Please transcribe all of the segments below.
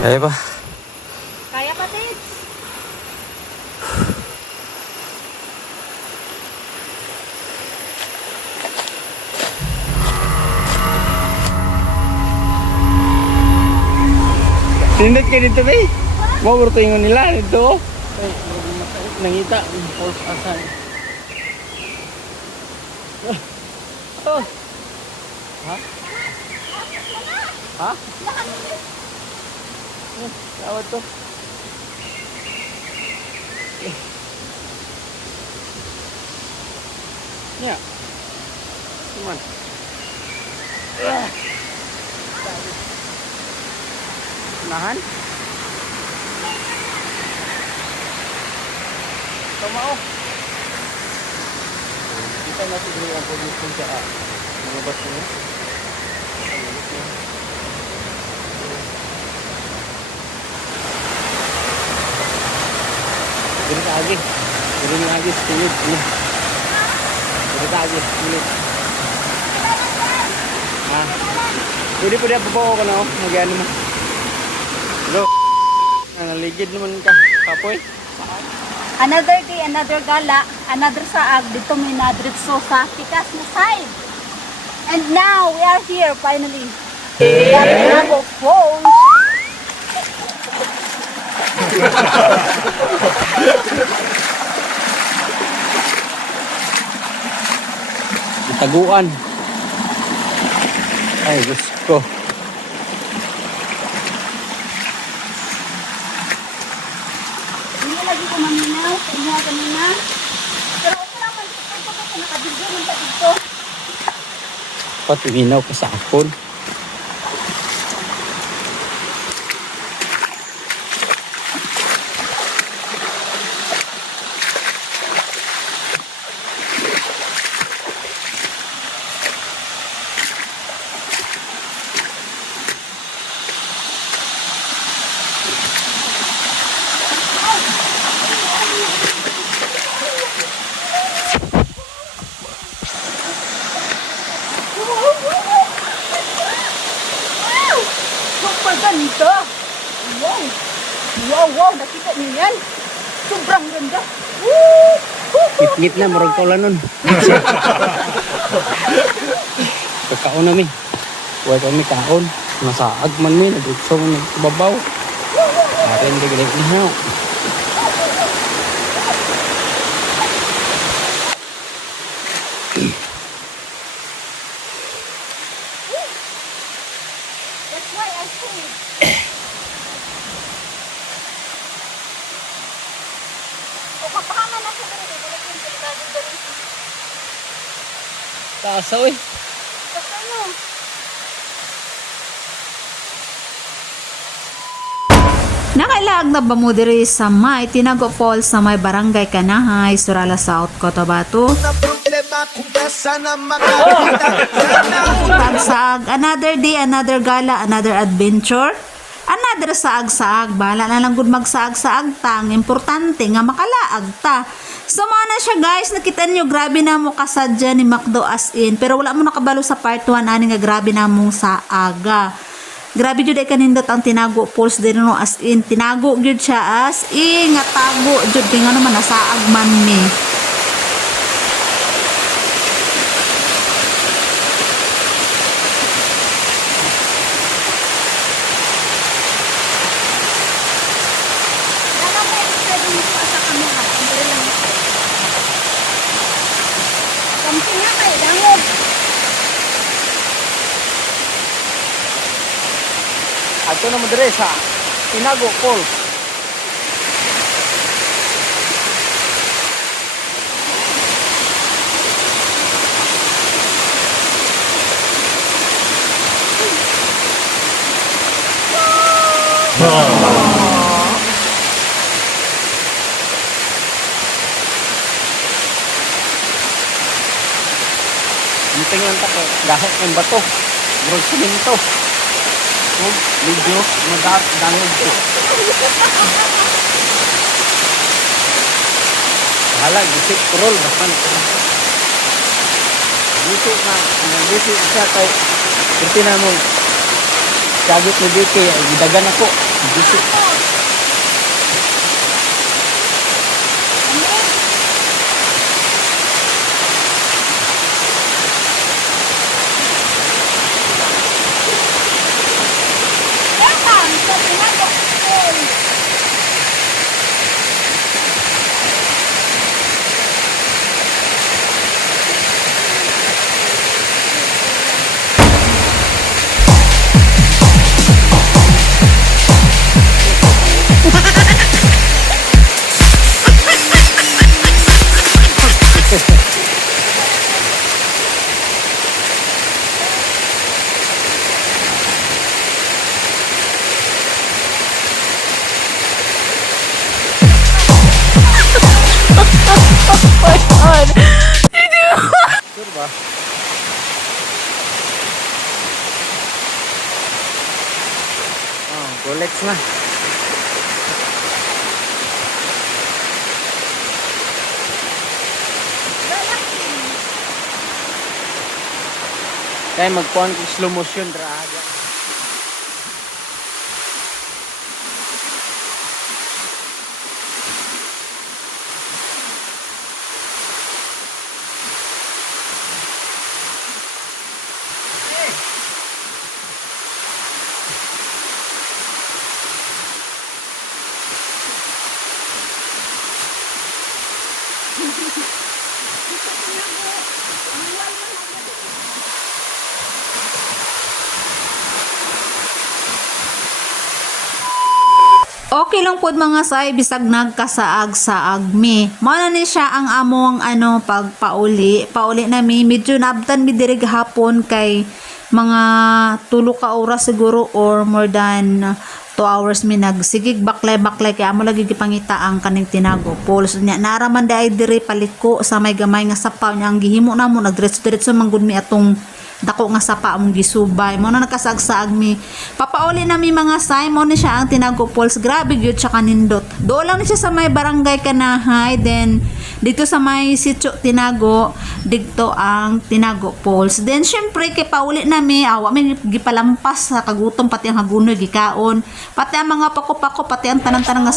Kaya ba? Kaya pa, Ted. Tindot kayo dito, bay. Maburtingon nila dito. Ay, nangita. False asan. Oh. Ha? Ha? Tawad to. Ya. Cuman. Nahan. Tumao. Kita natin dulu ang pagmutin sa mga bato niya. Dito lagi. Dito lagi sedikit ini. Dito lagi sedikit. Ah. Pwede apa bawa ko na oh, mag-ano mo. Hello. Naligid naman ka, kapoy. Another day, another gala, another saag, dito may nadritso sa Pikas na side. And now, we are here finally. Lago Falls. Taguan. Ay, Diyos ko. Hindi lagi ko maminaw, kanya kanina. Pero okay lang, ito ko nakabigyo ng dito. Patuminaw ka sa akon. Super ganda! Wow! Wow, wow! Nakita niyo yan? Sobrang ganda! Woo! Ngit-ngit na, marag ko lang nun. Kakaon namin. Huwag kami kaon. Nasaag man mi, nagutso man nagbabaw. Arin ka galit niya. That's why I say o kapahaman na siya dito. Balik yung delikado dali. Taasaw eh. Basta ano? Nakailag na ba mo diri sa may Tinago Falls sa may Barangay Kanahay, Surala, South Cotabato? Pagsag, another day, another gala, another adventure, another saag-saag. Bahala na lang gud magsaag-saag tang. Importante nga makalaag ta. So mga na siya guys, nakita niyo grabe na mo kasadya ni Macdo as in. Pero wala mo nakabalo sa part 1 ani nga grabe na mong saaga. Grabe jud ay kanindot ang Tinago Falls din no, as in tinago jud siya as in nga tago jud kay nga naman nasaag man mi. Lalo pa yung pwede mo pa sa kamera. Ang dali lang. Kampi nga kayo, dangog. Ato na mo dire sa Tinago Falls. Hinting lang tako, dahil ng bato, broad simento. Medyo madangog ko. Hala, gisip kurol. Gisip na, gisip siya kay kunti na mo. Sagot ni DK, gidagan ako. Dito. Welcome sa Tinago Falls. Sure ba? Oh, Rolex na. Kaya magpuan kong slow motion draga. Okay lang pod mga say, bisag nagkasaag-saag mi. Mao na ni siya ang among pagpauli. Pauli na mi, medyo nabtan mi diri gahapon kay mga 3 ka oras siguro or more than 2 hours mi nagsigig baklay-baklay kay amo lagi gipangita ang kaning Tinago Falls. Nya naraman dai diri paliko sa may gamay nga sapaw nya ang gihimo namo nagdiretso-diretso manggod mi atong dako nga sapa among gisubay mo na nakasagsag mi papauli na mi mga say mo ni siya ang Tinago Falls. Grabe gyud siya kanindot, do lang ni siya sa may barangay Kanahay, then dito sa may sitio Tinago dito ang Tinago Falls. Then syempre kay pauli na mi awa mi gipalampas sa kagutom pati ang hagunoy gikaon pati ang mga pako-pako pati ang tanan-tanan nga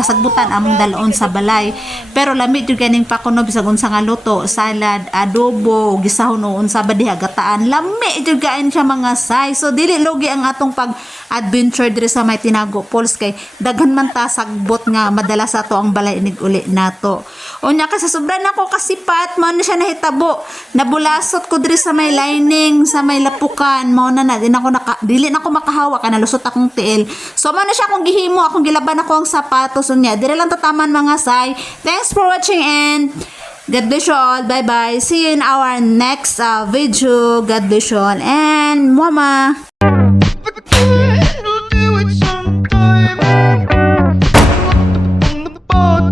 kasagbutan among dalon sa balay. Pero lami jud ganing pakuno bisag unsa nga luto, salad, adobo, gisahon o unsa ba diha gataan, lami jud kain siya mga say. So dili logi ang atong pag adventure diri sa may Tinago Falls kay daghan man ta sagbot nga madala sa ato ang balay inig uli nato. Unya kasi sobra na ko kasipat mo na siya nahitabo, nabulasot ko diri sa may lining sa may lapukan mo na dili na ko makahawa kana lusot akong tiil. So mo na siya akong gihimo, akong gilaban ako ang sapatos unya diri lang tataman mga say. Thanks for watching and God bless you all. Bye bye. See you in our next video. God bless you all and mama. We'll do it sometime.